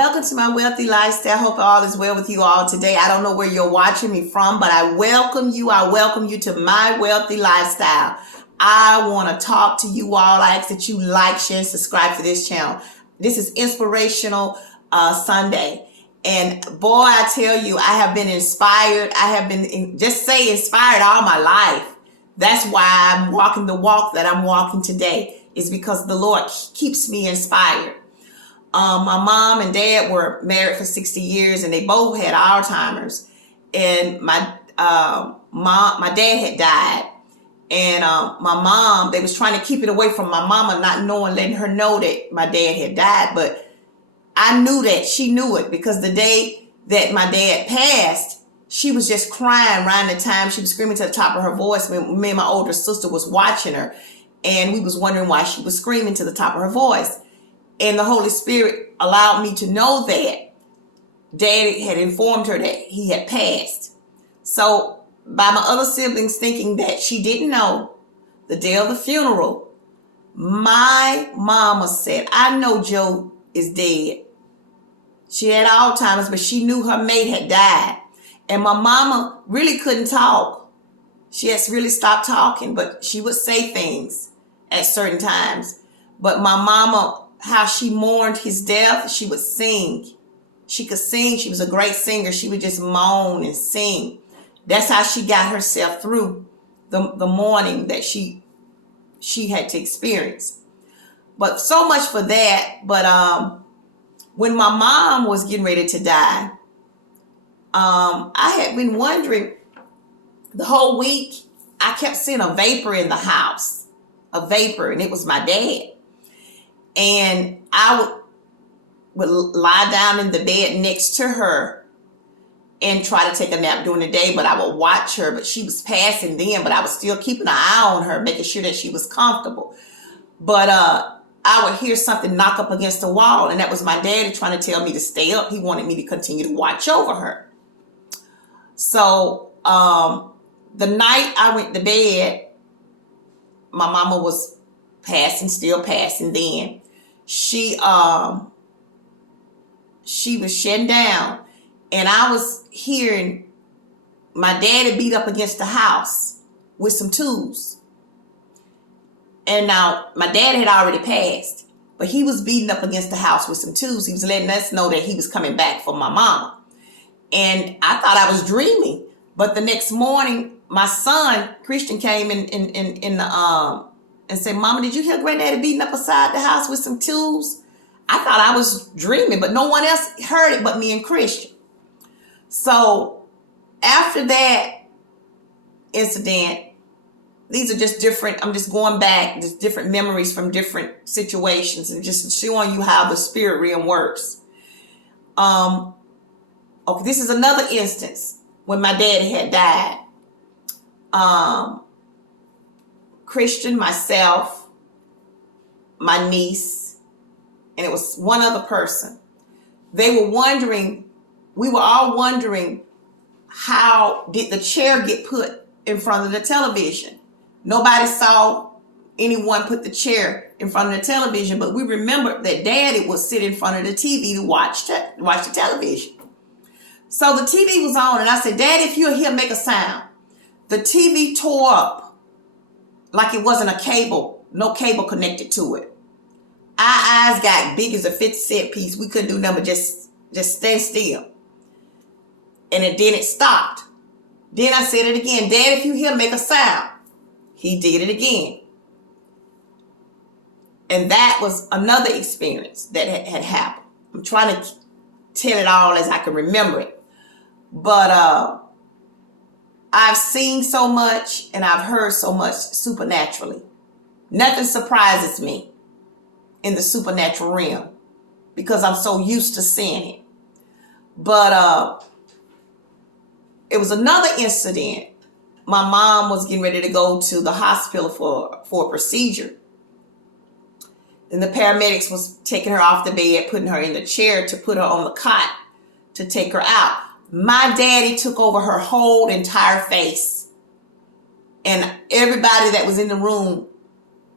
Welcome to my wealthy lifestyle. Hope all is well with you all today. I don't know where you're watching me from, but I welcome you. I welcome you to my wealthy lifestyle. I want to talk to you all. I ask that you like, share, and subscribe to this channel. This is Inspirational Sunday. And boy, I tell you, I have been inspired. I have been, inspired all my life. That's why I'm walking the walk that I'm walking today. It's because the Lord keeps me inspired. My mom and dad were married for 60 years and they both had Alzheimer's. And my dad had died. And my mom, they was trying to keep it away from my mama, not knowing, letting her know that my dad had died. But I knew that she knew it, because the day that my dad passed, she was just crying around the time. She was screaming to the top of her voice when me and my older sister was watching her. And we was wondering why she was screaming to the top of her voice. And the Holy Spirit allowed me to know that Daddy had informed her that he had passed. So by my other siblings thinking that she didn't know, the day of the funeral, my mama said, "I know Joe is dead." She had Alzheimer's, but she knew her mate had died. And my mama really couldn't talk. She had really stopped talking, but she would say things at certain times. But my mama, how she mourned his death, she would sing. She could sing. She was a great singer. She would just moan and sing. That's how she got herself through the mourning that she had to experience. But so much for that. But when my mom was getting ready to die, I had been wondering the whole week. I kept seeing a vapor in the house, a vapor, and it was my dad. And I would lie down in the bed next to her and try to take a nap during the day, but I would watch her. But she was passing then, but I was still keeping an eye on her, making sure that she was comfortable. But I would hear something knock up against the wall, and that was my daddy trying to tell me to stay up. He wanted me to continue to watch over her. So the night I went to bed, my mama was passing, still passing then. She was shutting down, and I was hearing my daddy beat up against the house with some tools. And now my dad had already passed, but he was beating up against the house with some tools. He was letting us know that he was coming back for my mama. And I thought I was dreaming. But the next morning, my son, Christian, came in and said, "Mama, did you hear Granddaddy beating up beside the house with some tools?" I thought I was dreaming, but no one else heard it but me and Christian. So after that incident, these are just different. I'm just going back, just different memories from different situations and just showing you how the spirit realm works. Okay, this is another instance when my daddy had died. Christian, myself, my niece, and it was one other person. They were wondering, we were all wondering, how did the chair get put in front of the television? Nobody saw anyone put the chair in front of the television, but we remembered that Daddy would sit in front of the TV to watch the television. So the TV was on, and I said, "Daddy, if you're here, make a sound." The TV tore up like it wasn't a cable, no cable connected to it. Our eyes got big as a 50-cent piece. We couldn't do nothing but just stand still. And then it stopped. Then I said it again, "Dad, if you hear, make a sound." He did it again. And that was another experience that had happened. I'm trying to tell it all as I can remember it. But I've seen so much and I've heard so much supernaturally. Nothing surprises me in the supernatural realm because I'm so used to seeing it. But it was another incident. My mom was getting ready to go to the hospital for a procedure. And the paramedics was taking her off the bed, putting her in the chair to put her on the cot to take her out. My daddy took over her whole entire face. And everybody that was in the room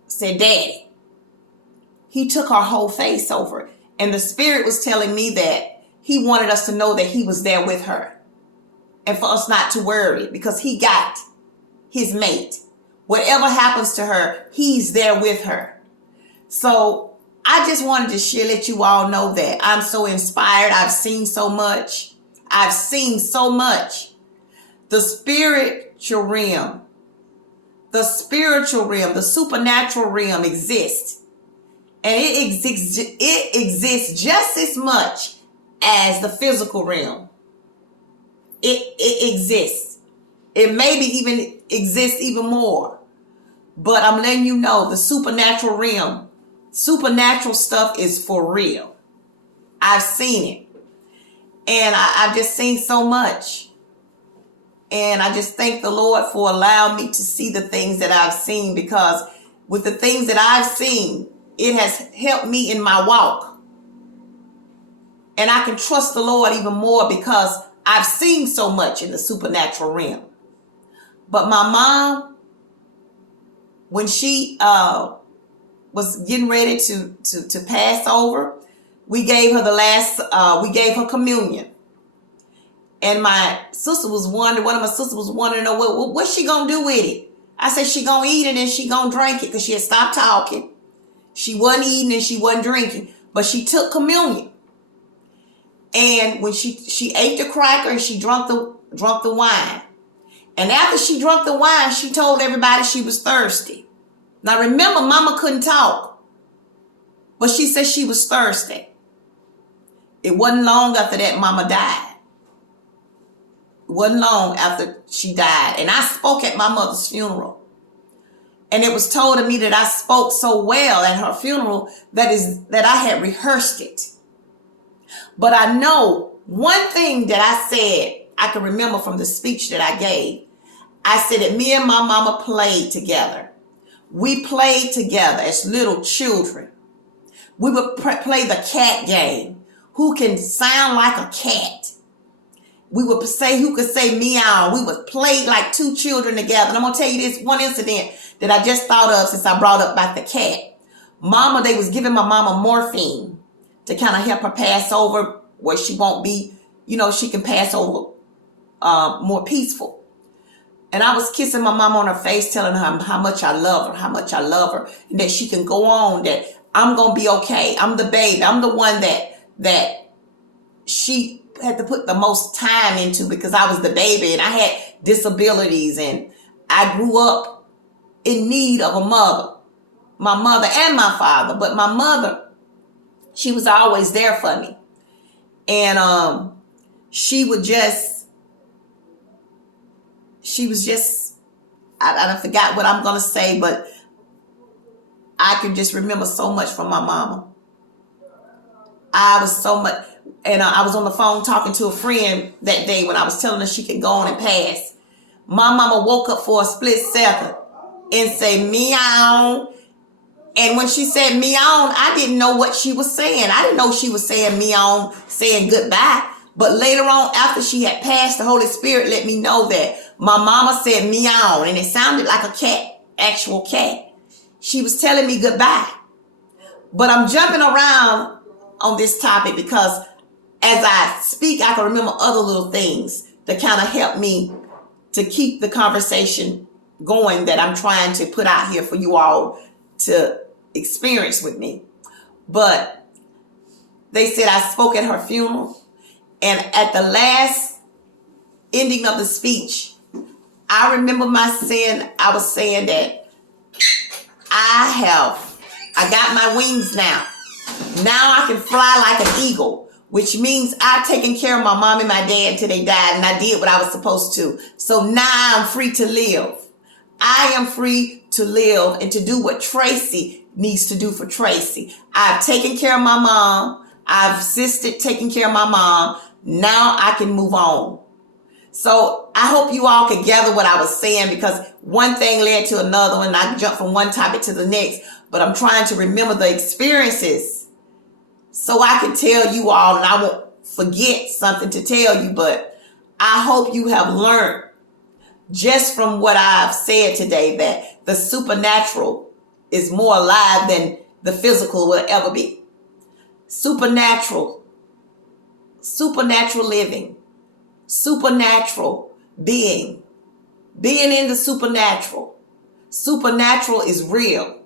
said, "Daddy." He took her whole face over. And the Spirit was telling me that he wanted us to know that he was there with her. And for us not to worry, because he got his mate. Whatever happens to her, he's there with her. So I just wanted to let you all know that I'm so inspired. I've seen so much. I've seen so much. The spiritual realm, the supernatural realm exists. And it exists just as much as the physical realm. It exists. It maybe even exists even more. But I'm letting you know the supernatural realm, supernatural stuff is for real. I've seen it. And I've just seen so much. And I just thank the Lord for allowing me to see the things that I've seen, because with the things that I've seen, it has helped me in my walk. And I can trust the Lord even more because I've seen so much in the supernatural realm. But my mom, when she was getting ready to pass over, we gave her we gave her communion. And my sister was wondering, one of my sisters was wondering, what's she going to do with it? I said, she going to eat it and she going to drink it, because she had stopped talking. She wasn't eating and she wasn't drinking, but she took communion. And when she ate the cracker and she drunk the wine. And after she drank the wine, she told everybody she was thirsty. Now remember, Mama couldn't talk, but she said she was thirsty. It wasn't long after that Mama died. It wasn't long after she died. And I spoke at my mother's funeral. And it was told to me that I spoke so well at her funeral that I had rehearsed it. But I know one thing that I said, I can remember from the speech that I gave. I said that me and my mama played together. We played together as little children. We would play the cat game. Who can sound like a cat? We would say who could say meow. We would play like two children together. And I'm going to tell you this one incident that I just thought of since I brought up about the cat. Mama, they was giving my mama morphine to kind of help her pass over, where she won't be, she can pass over more peaceful. And I was kissing my mama on her face, telling her how much I love her, and that she can go on, that I'm going to be okay. I'm the baby. I'm the one that she had to put the most time into, because I was the baby and I had disabilities and I grew up in need of a mother, my mother and my father. But my mother, she was always there for me. And she was just, I forgot what I'm going to say, but I can just remember so much from my mama. I was on the phone talking to a friend that day when I was telling her she could go on and pass. My mama woke up for a split second and said, meow. And when she said meow, I didn't know what she was saying. I didn't know she was saying meow, saying goodbye. But later on, after she had passed, the Holy Spirit let me know that my mama said meow, and it sounded like a cat, actual cat. She was telling me goodbye. But I'm jumping around on this topic because as I speak, I can remember other little things that kind of help me to keep the conversation going that I'm trying to put out here for you all to experience with me. But they said I spoke at her funeral, and at the last ending of the speech, I remember I was saying that I got my wings now. Now I can fly like an eagle, which means I've taken care of my mom and my dad until they died, and I did what I was supposed to. So now I'm free to live. I am free to live and to do what Tracy needs to do for Tracy. I've taken care of my mom. I've assisted taking care of my mom. Now I can move on. So I hope you all can gather what I was saying, because one thing led to another and I jumped from one topic to the next. But I'm trying to remember the experiences so I can tell you all, and I won't forget something to tell you. But I hope you have learned just from what I've said today that the supernatural is more alive than the physical will ever be. supernatural, supernatural living, supernatural being in the supernatural. Supernatural is real.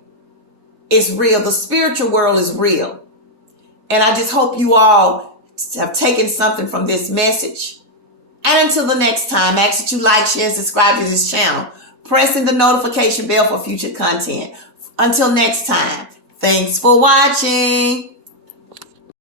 It's real. The spiritual world is real. And I just hope you all have taken something from this message. And until the next time, I ask that you like, share, and subscribe to this channel, pressing the notification bell for future content. Until next time, thanks for watching.